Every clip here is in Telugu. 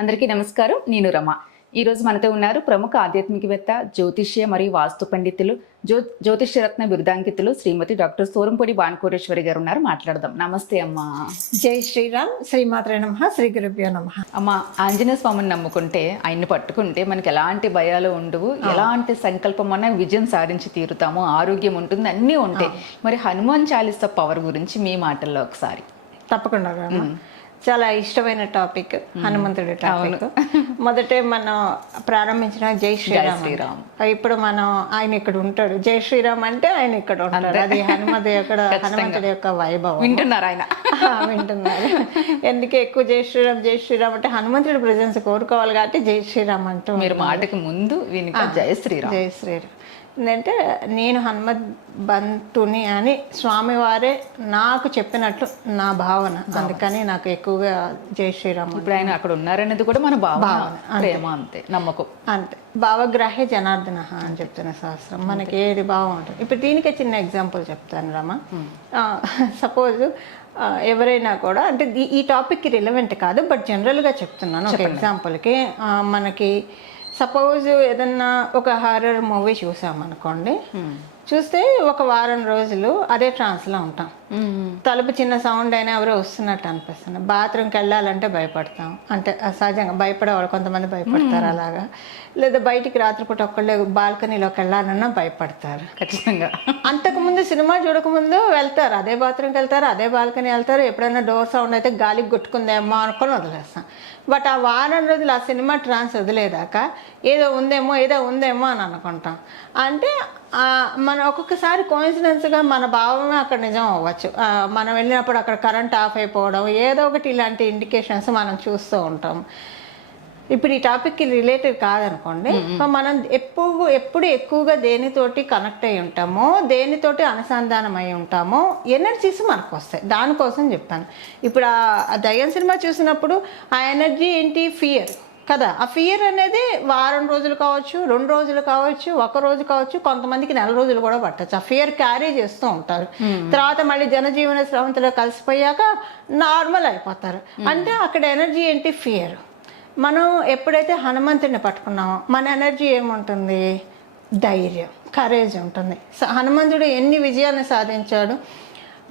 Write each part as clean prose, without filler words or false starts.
అందరికీ నమస్కారం. నేను రమ. ఈరోజు మనతో ఉన్నారు ప్రముఖ ఆధ్యాత్మికవేత్త, జ్యోతిష్య మరియు వాస్తు పండితులు, జ్యోతిష్యరత్న బిరుదాంకితులు శ్రీమతి డాక్టర్ సోరంపూడి భానుకోటేశ్వరి గారు ఉన్నారు. మాట్లాడదాం. నమస్తే అమ్మా. జై శ్రీరామ్. శ్రీమాత్రే నమః. శ్రీ గురుభ్యో నమః. అమ్మ, ఆంజనేయ స్వామిని నమ్ముకుంటే, ఆయన్ని పట్టుకుంటే మనకి ఎలాంటి భయాలు ఉండవు, ఎలాంటి సంకల్పం అన్నా విజయం సాధించి తీరుతాము, ఆరోగ్యం ఉంటుంది, అన్నీ ఉంటాయి. మరి హనుమాన్ చాలీసా పవర్ గురించి మీ మాటల్లో ఒకసారి. తప్పకుండా రామ. చాలా ఇష్టమైన టాపిక్ హనుమంతుడి టాపిక్. మొదటే మనం ప్రారంభించిన జై శ్రీరామ్. ఇప్పుడు మనం ఆయన ఇక్కడ ఉంటాడు. జై శ్రీరామ్ అంటే ఆయన ఇక్కడ ఉంటాడు. అది హనుమంతుడి యొక్క వైభవం. వింటున్నారు ఆయన. వింటున్నారు. ఎందుకు ఎక్కువ జై శ్రీరామ్ అంటే హనుమంతుడి ప్రెజెన్స్ కోరుకోవాలి కాబట్టి జై శ్రీరామ్ అంటూ. మీరు మాటకి ముందు వినిక జై శ్రీరామ్. జై శ్రీరామ్ అంటే నేను హనుమత్ బంతుని అని స్వామివారే నాకు చెప్పినట్లు నా భావన. అందుకని నాకు ఎక్కువగా జై శ్రీరామ్. ఇప్పుడు ఆయన అక్కడ ఉన్నారనేది కూడా మన భావన, ప్రేమ, అంతే, నమ్మకం అంతే. భావగ్రాహ్య జనార్దన అని చెప్తున్న శాస్త్రం. మనకి ఏది భావం ఉంటుంది. ఇప్పుడు దీనికే చిన్న ఎగ్జాంపుల్ చెప్తాను రమ. సపోజ్ ఎవరైనా కూడా, అంటే ఈ టాపిక్కి రిలవెంట్ కాదు, బట్ జనరల్గా చెప్తున్నాను. ఒక ఎగ్జాంపుల్కి మనకి సపోజ్ ఏదన్నా ఒక హారర్ మూవీ చూసామనుకోండి, చూస్తే ఒక వారం రోజులు అదే ట్రాన్స్లో ఉంటాం. తలుపు చిన్న సౌండ్ అయినా ఎవరో వస్తున్నట్టు అనిపిస్తుంది. బాత్రూమ్కి వెళ్ళాలంటే భయపడతాం. అంటే సహజంగా భయపడేవాళ్ళు కొంతమంది భయపడతారు అలాగా. లేదా బయటికి రాత్రిపూట ఒక్కళ్ళే బాల్కనీలోకి వెళ్ళాలన్నా భయపడతారు ఖచ్చితంగా. అంతకుముందు సినిమా చూడకముందు వెళ్తారు, అదే బాత్రూమ్కి వెళ్తారు, అదే బాల్కనీ వెళ్తారు. ఎప్పుడైనా డోర్ సౌండ్ అయితే గాలికి కొట్టుకుందేమో అనుకొని వదిలేస్తాం. బట్ ఆ వారం రోజులు ఆ సినిమా ట్రాన్స్ వదిలేదాకా ఏదో ఉందేమో అని అనుకుంటాం. అంటే మన ఒక్కొక్కసారి కోయిన్సిడెన్స్గా మన భావమే అక్కడ నిజం అవ్వచ్చు. మనం వెళ్ళినప్పుడు అక్కడ కరెంట్ ఆఫ్ అయిపోవడం, ఏదో ఒకటి ఇలాంటి ఇండికేషన్స్ మనం చూస్తూ ఉంటాం. ఇప్పుడు ఈ టాపిక్కి రిలేటెడ్ కాదనుకోండి, మనం ఎప్పుడు ఎక్కువగా దేనితోటి కనెక్ట్ అయి ఉంటామో, దేనితోటి అనుసంధానం అయి ఉంటామో ఎనర్జీస్ మనకు వస్తాయి. దానికోసం చెప్పాను. ఇప్పుడు ఆ దయ్యం సినిమా చూసినప్పుడు ఆ ఎనర్జీ ఏంటి? ఫియర్ కదా. ఆ ఫియర్ అనేది వారం రోజులు కావచ్చు, 2 రోజులు కావచ్చు, 1 రోజు కావచ్చు, కొంతమందికి 4 రోజులు కూడా పట్టచ్చు. ఆ ఫియర్ క్యారీ చేస్తూ ఉంటారు. తర్వాత మళ్ళీ జనజీవన స్రవంతిలో కలిసిపోయాక నార్మల్ అయిపోతారు. అంటే అక్కడ ఎనర్జీ ఏంటి? ఫియర్. మనం ఎప్పుడైతే హనుమంతుడిని పట్టుకున్నామో మన ఎనర్జీ ఏముంటుంది? ధైర్యం, కరేజ్ ఉంటుంది. హనుమంతుడు ఎన్ని విజయాన్ని సాధించాడు.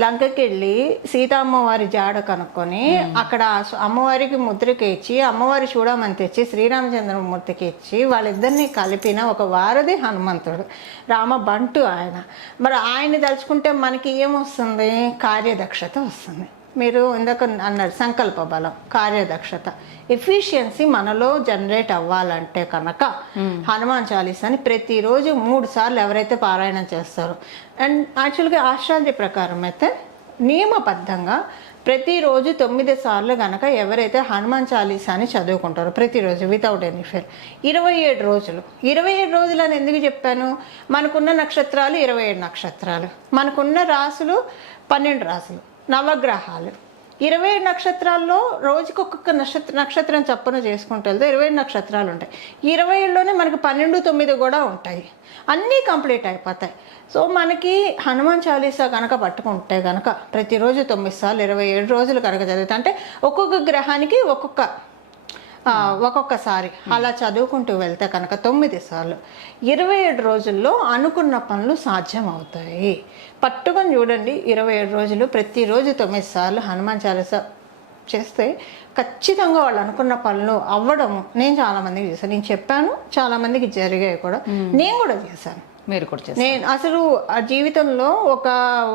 లంకకి వెళ్ళి సీతమ్మవారి జాడ కనుక్కొని అక్కడ అమ్మవారికి ముద్రకి ఇచ్చి, అమ్మవారి చూడమని తెచ్చి శ్రీరామచంద్రమూర్తికి ఇచ్చి, వాళ్ళిద్దరినీ కలిపిన ఒక వారధి హనుమంతుడు. రామ బంటు ఆయన. మరి ఆయన్ని తలుచుకుంటే మనకి ఏమొస్తుంది? కార్యదక్షత వస్తుంది. మీరు ఇందాక అన్నారు సంకల్ప బలం, కార్యదక్షత, ఎఫిషియన్సీ మనలో జనరేట్ అవ్వాలంటే కనుక హనుమాన్ చాలీసాని ప్రతిరోజు 3 సార్లు ఎవరైతే పారాయణం చేస్తారో, అండ్ యాక్చువల్గా ఆస్ట్రాలజీ ప్రకారం అయితే నియమబద్ధంగా ప్రతిరోజు 9 సార్లు కనుక ఎవరైతే హనుమాన్ చాలీసాని చదువుకుంటారో ప్రతిరోజు వితౌట్ ఎనీ ఫెయిల్ 27 రోజులు. 27 రోజులు అని ఎందుకు చెప్పాను? మనకున్న నక్షత్రాలు 27 నక్షత్రాలు, మనకున్న రాసులు 12 రాసులు, నవగ్రహాలు 27 నక్షత్రాల్లో రోజుకి ఒక్కొక్క నక్షత్రం చప్పున చేసుకుంటూ వెళ్తే 27 నక్షత్రాలు ఉంటాయి. 27లోనే మనకి 12, 9 కూడా ఉంటాయి. అన్నీ కంప్లీట్ అయిపోతాయి. సో మనకి హనుమాన్ చాలీసా కనుక పట్టుకుంటే కనుక ప్రతిరోజు 9 సార్లు 27 రోజులు కనుక చదివితే, అంటే ఒక్కొక్క గ్రహానికి ఒక్కొక్కసారి అలా చదువుకుంటూ వెళ్తే కనుక 9 సార్లు 27 రోజుల్లో అనుకున్న పనులు సాధ్యం అవుతాయి. పట్టుకొని చూడండి. 27 రోజులు ప్రతిరోజు 9 సార్లు హనుమాన్ చాలీసా చేస్తే ఖచ్చితంగా వాళ్ళు అనుకున్న పనులు అవ్వడము నేను చాలామందికి చేశాను. నేను చెప్పాను, చాలామందికి జరిగాయి కూడా. నేను కూడా చేశాను. మీరు కూడా నేను అసలు ఆ జీవితంలో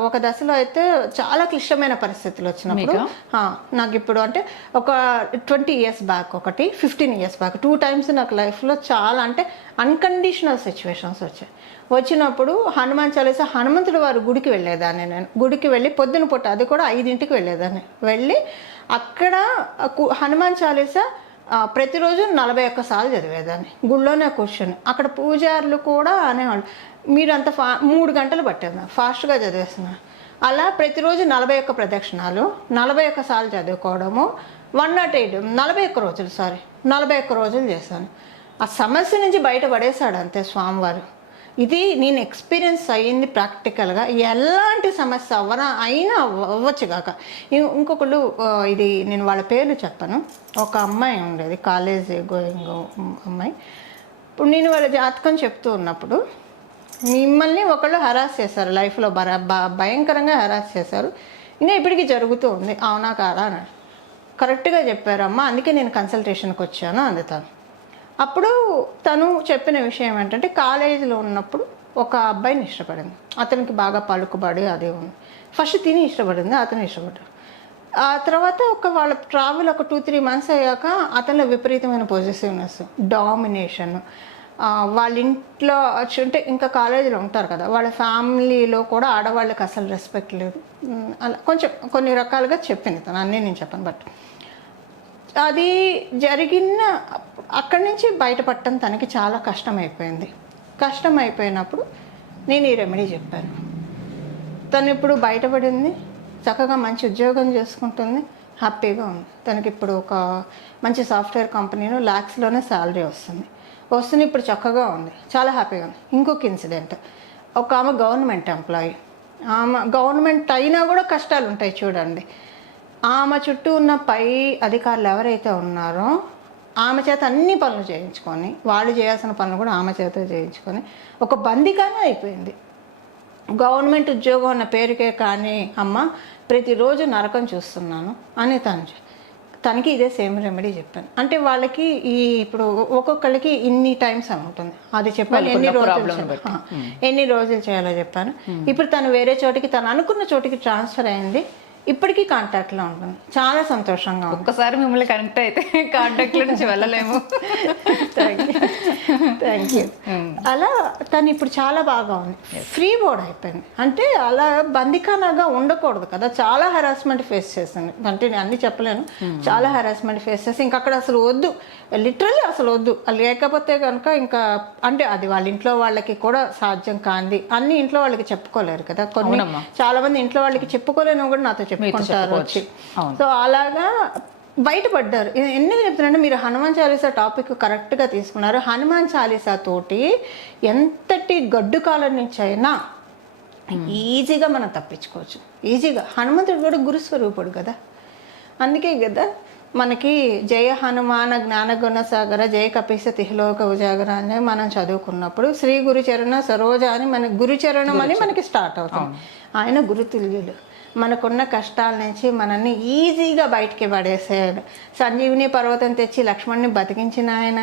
ఒక దశలో అయితే చాలా క్లిష్టమైన పరిస్థితులు వచ్చినప్పుడు నాకు ఇప్పుడు అంటే ఒక 20 years back, 15 years back 2 times నాకు లైఫ్లో చాలా అంటే అన్కండిషనల్ సిచ్యువేషన్స్ వచ్చినప్పుడు హనుమాన్ చాలీసా హనుమంతుడు వారి గుడికి వెళ్ళేదాన్ని. నేను గుడికి వెళ్ళి పొద్దున పూట, అది కూడా 5ంటికి వెళ్ళేదాన్ని. వెళ్ళి అక్కడ హనుమాన్ చాలీసా ప్రతిరోజు 41 సార్లు చదివేదాన్ని గుళ్ళోనే కూర్చొని. అక్కడ పూజారులు కూడా అనేవాళ్ళు, మీరు అంత 3 గంటలు పట్టేది ఫాస్ట్గా చదివేస్తున్నారు. అలా ప్రతిరోజు 41 ప్రదక్షిణాలు, 41 సార్లు చదువుకోవడము, 41 రోజులు చేశాను. ఆ సమస్య నుంచి బయటపడేశాడు అంతే స్వామివారు. ఇది నేను ఎక్స్పీరియన్స్ అయ్యింది ప్రాక్టికల్గా. ఎలాంటి సమస్య అయినా అవ్వచ్చు కాక. ఇంకొకళ్ళు ఇది నేను వాళ్ళ పేర్లు చెప్పను. ఒక అమ్మాయి ఉండేది, కాలేజ్ గోయింగ్ అమ్మాయి. ఇప్పుడు నేను వాళ్ళ జాతకం చెప్తూ ఉన్నప్పుడు మిమ్మల్ని ఒకళ్ళు హరాస్ చేశారు, లైఫ్లో భయంకరంగా హరాస్ చేశారు, ఇంకా ఇప్పటికీ జరుగుతూ ఉంది, అవునా కాదా అని కరెక్ట్గా చెప్పారమ్మా, అందుకే నేను కన్సల్టేషన్కి వచ్చాను అందుతాను. అప్పుడు తను చెప్పిన విషయం ఏంటంటే, కాలేజీలో ఉన్నప్పుడు ఒక అబ్బాయిని ఇష్టపడింది, అతనికి బాగా పలుకుబడి అదే ఉంది. ఫస్ట్ తిని ఇష్టపడింది, అతను ఇష్టపడ్డాడు. ఆ తర్వాత వాళ్ళ ట్రావెల్ ఒక 2-3 months అయ్యాక అతనిలో విపరీతమైన పొజిటివ్నెస్, డామినేషన్, వాళ్ళ ఇంట్లో అంటే ఇంకా కాలేజీలో ఉంటారు కదా, వాళ్ళ ఫ్యామిలీలో కూడా ఆడవాళ్ళకి అసలు రెస్పెక్ట్ లేదు. అలా కొంచెం కొన్ని రకాలుగా చెప్పింది తను, అన్నీ నేను చెప్పాను. బట్ అది జరిగిన అక్కడి నుంచి బయటపడటం తనకి చాలా కష్టమైపోయింది. కష్టమైపోయినప్పుడు నేను ఈ రెమెడీ చెప్పాను. తను ఇప్పుడు బయటపడింది, చక్కగా మంచి ఉద్యోగం చేసుకుంటుంది, హ్యాపీగా ఉంది. తనకి ఇప్పుడు ఒక మంచి సాఫ్ట్వేర్ కంపెనీలో lakhsలోనే శాలరీ వస్తుంది. ఇప్పుడు చక్కగా ఉంది, చాలా హ్యాపీగా ఉంది. ఇంకొక ఇన్సిడెంట్, ఒక ఆమె గవర్నమెంట్ ఎంప్లాయీ. ఆమె గవర్నమెంట్ అయినా కూడా కష్టాలు ఉంటాయి చూడండి. ఆమె చుట్టూ ఉన్న పై అధికారులు ఎవరైతే ఉన్నారో ఆమె చేత అన్ని పనులు చేయించుకొని, వాళ్ళు చేయాల్సిన పనులు కూడా ఆమె చేత చేయించుకొని ఒక బందీగానే అయిపోయింది. గవర్నమెంట్ ఉద్యోగం అన్న పేరుకే కానీ అమ్మ ప్రతిరోజు నరకం చూస్తున్నాను అని తనకి ఇదే సేమ్ రెమెడీ చెప్పాను. అంటే వాళ్ళకి ఇప్పుడు ఒక్కొక్కరికి ఇన్ని టైమ్స్ అని ఉంటుంది, అది చెప్పాలి, ఎన్ని రోజులు చేయాలో చెప్పాను. ఇప్పుడు తను వేరే చోటికి, తను అనుకున్న చోటికి ట్రాన్స్ఫర్ అయింది, ఇప్పటికీ కాంటాక్ట్లో ఉంటుంది, చాలా సంతోషంగా ఉంది. ఒక్కసారి మిమ్మల్ని కనెక్ట్ అయితే కాంటాక్ట్లో నుంచి వెళ్ళలేము. Thank you. అలా తను ఇప్పుడు చాలా బాగా ఉంది, ఫ్రీ బోర్డ్ అయిపోయింది. అంటే అలా బందికానాగా ఉండకూడదు కదా, చాలా హెరాస్మెంట్ ఫేస్ చేసింది. అంటే నేను అన్ని చెప్పలేను, చాలా హెరాస్మెంట్ ఫేస్ చేసి ఇంకా అక్కడ అసలు వద్దు, లిటరల్లీ అసలు వద్దు. లేకపోతే కనుక ఇంకా అంటే అది వాళ్ళ ఇంట్లో వాళ్ళకి కూడా సాధ్యం కాంది, అన్ని ఇంట్లో వాళ్ళకి చెప్పుకోలేరు కదా. కొన్ని చాలా మంది ఇంట్లో వాళ్ళకి చెప్పుకోలేని కూడా నాతో చెప్పుకుంటారు వచ్చి. సో అలాగా బయటపడ్డారు. ఎందుకు చెప్తున్నారంటే, మీరు హనుమాన్ చాలీసా టాపిక్ కరెక్ట్గా తీసుకున్నారు. హనుమాన్ చాలీసా తోటి ఎంతటి గడ్డు కాలం నుంచి అయినా ఈజీగా మనం తప్పించుకోవచ్చు, ఈజీగా. హనుమంతుడు కూడా గురుస్వరూపుడు కదా, అందుకే కదా మనకి జయ హనుమాన జ్ఞానగుణ సాగర జయ కపీస తిహలోక ఉజాగర అని మనం చదువుకున్నప్పుడు శ్రీ గురుచరణ సరోజ అని మన గురుచరణం అని మనకి స్టార్ట్ అవుతుంది. ఆయన గురుతుల్యులు, మనకున్న కష్టాల నుంచి మనల్ని ఈజీగా బయటికి పడేసాడు. సంజీవిని పర్వతం తెచ్చి లక్ష్మణ్ని బతికించిన ఆయన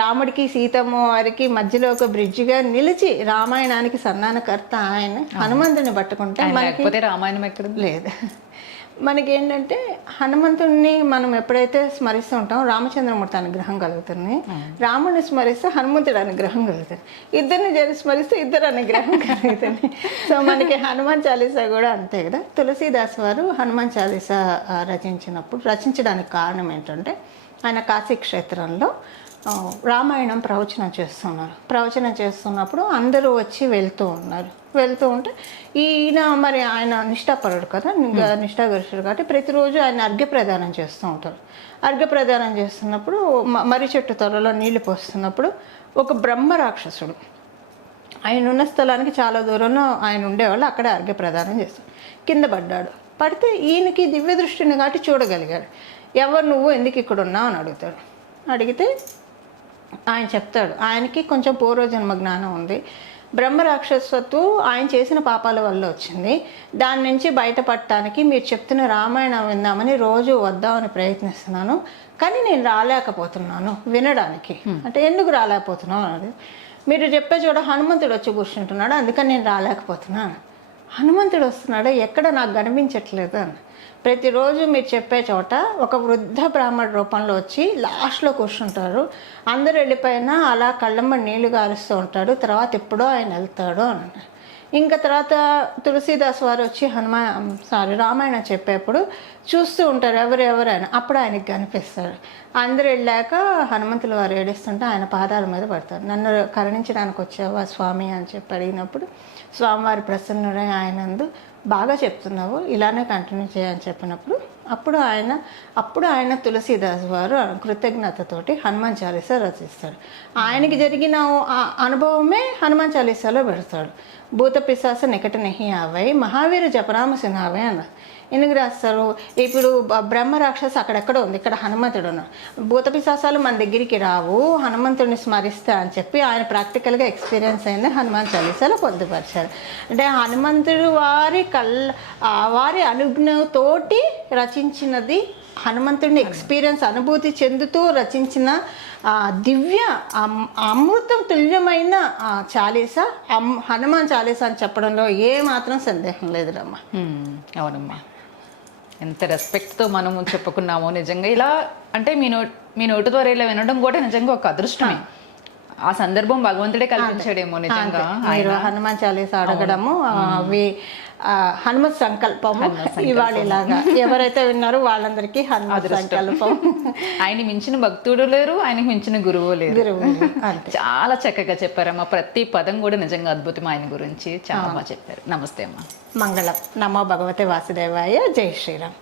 రాముడికి సీతమ్మ వారికి మధ్యలో ఒక బ్రిడ్జిగా నిలిచి రామాయణానికి సన్నానకర్త ఆయన. హనుమంతుని పట్టుకుంటే మనకి రామాయణం ఎక్కడ లేదు. మనకేంటంటే హనుమంతుడిని మనం ఎప్పుడైతే స్మరిస్తూ ఉంటాం, రామచంద్రమూర్తి అనుగ్రహం కలుగుతుంది. రాముడిని స్మరిస్తే హనుమంతుడు అనుగ్రహం కలుగుతుంది. ఇద్దరిని స్మరిస్తే ఇద్దరు అనుగ్రహం కలుగుతుంది. సో మనకి హనుమాన్ చాలీసా కూడా అంతే కదా. తులసీదాస్ వారు హనుమాన్ చాలీసా రచించడానికి కారణం ఏంటంటే, ఆయన కాశీ క్షేత్రంలో రామాయణం ప్రవచనం చేస్తున్నప్పుడు అందరూ వచ్చి వెళ్తూ ఉంటే ఈయన మరి ఆయన నిష్ఠాపరుడు కదా, నిష్ఠాగరుషుడు కాబట్టి ప్రతిరోజు ఆయన అర్ఘ్యప్రదానం చేస్తూ ఉంటారు. అర్ఘ్యప్రదానం చేస్తున్నప్పుడు మర్రి చెట్టు త్వరలో నీళ్లు పోస్తున్నప్పుడు ఒక బ్రహ్మ రాక్షసుడు ఆయన ఉన్న స్థలానికి చాలా దూరంలో ఆయన ఉండేవాళ్ళు, అక్కడే అర్ఘ్యప్రదానం చేస్తాడు. కింద పడితే ఈయనకి దివ్య దృష్టిని కాబట్టి చూడగలిగాడు. ఎవరు నువ్వు, ఎందుకు ఇక్కడ ఉన్నావు అని అడుగుతాడు. అడిగితే ఆయన చెప్తాడు, ఆయనకి కొంచెం పూర్వజన్మ జ్ఞానం ఉంది. బ్రహ్మరాక్షసత్వం ఆయన చేసిన పాపాల వల్ల వచ్చింది. దాని నుంచి బయటపడటానికి మీరు చెప్తున్న రామాయణం విందామని రోజు వద్దామని ప్రయత్నిస్తున్నాను, కానీ నేను రాలేకపోతున్నాను వినడానికి. అంటే ఎందుకు రాలేకపోతున్నావు అన్నది, మీరు చెప్పే చోట హనుమంతుడు వచ్చి కూర్చుంటున్నాడు, అందుకని నేను రాలేకపోతున్నాను. హనుమంతుడు వస్తున్నాడు, ఎక్కడ నాకు కనిపించట్లేదు అని. ప్రతిరోజు మీరు చెప్పే చోట ఒక వృద్ధ బ్రాహ్మణ రూపంలో వచ్చి లాస్ట్లో కూర్చుంటారు. అందరూ వెళ్ళిపోయినా అలా కళ్ళమ్మ నీళ్లు గారుస్తూ ఉంటాడు. తర్వాత ఎప్పుడో ఆయన వెళ్తాడు అని. ఇంకా తర్వాత తులసీదాస్ వారు వచ్చి రామాయణం చెప్పేప్పుడు చూస్తూ ఉంటారు ఎవరైనా, అప్పుడు ఆయనకి కనిపిస్తాడు. అందరూ వెళ్ళాక హనుమంతుల వారు ఏడుస్తుంటే ఆయన పాదాల మీద పడతారు. నన్ను కరుణించడానికి వచ్చావా స్వామి అని చెప్పి అడిగినప్పుడు స్వామివారి ప్రసన్నుడై ఆయనందు బాగా చెప్తున్నావు, ఇలానే కంటిన్యూ చేయని చెప్పినప్పుడు అప్పుడు ఆయన తులసీదాస్ వారు కృతజ్ఞతతోటి హనుమాన్ చాలీసా రచిస్తాడు. ఆయనకి జరిగిన ఆ అనుభవమే హనుమాన్ చాలీసాలో పెడతాడు. భూత పిశాస నికట నెహి ఆవై మహావీర జపరామ సినావే అన్నారు. ఎందుకు రాస్తారు? ఇప్పుడు బ్రహ్మ రాక్షసు అక్కడెక్కడో ఉంది, ఇక్కడ హనుమంతుడు ఉన్నాడు. భూత పిశాసాలు మన దగ్గరికి రావు హనుమంతుడిని స్మరిస్తా అని చెప్పి ఆయన ప్రాక్టికల్గా ఎక్స్పీరియన్స్ అయింది హనుమాన్ చాలీసాలో పొందుపరిచారు. అంటే హనుమంతుడు వారి అనుజ్ఞతోటి రచించినది, హనుమంతుడిని ఎక్స్పీరియన్స్ అనుభూతి చెందుతూ రచించిన దివ్య అమృతం తుల్యమైన చాలీసా హనుమాన్ చాలీసా అని చెప్పడంలో ఏ మాత్రం సందేహం లేదు రమ్మ. అవునమ్మా, ఎంత రెస్పెక్ట్తో మనము చెప్పుకున్నామో నిజంగా. ఇలా అంటే మీ నోటి ద్వారా ఇలా వినడం కూడా నిజంగా ఒక అదృష్టమే. ఆ సందర్భం భగవంతుడే కల్పించాడేమో నిజంగా. మీరు హనుమాన్ చాలీసా అడగడము అవి హనుమత్ సంకల్పము ఇవాళ ఇలాగా ఎవరైతే విన్నారో వాళ్ళందరికీ హనుమత్ సంకల్పం. ఆయన మించిన భక్తుడు లేరు, ఆయనకి మించిన గురువు లేరు. చాలా చక్కగా చెప్పారమ్మా. ప్రతి పదం కూడా నిజంగా అద్భుతం. ఆయన గురించి చాలా బాగా చెప్పారు. నమస్తే అమ్మా. మంగళం. నమో భగవతే వాసుదేవాయ. జై శ్రీరామ్.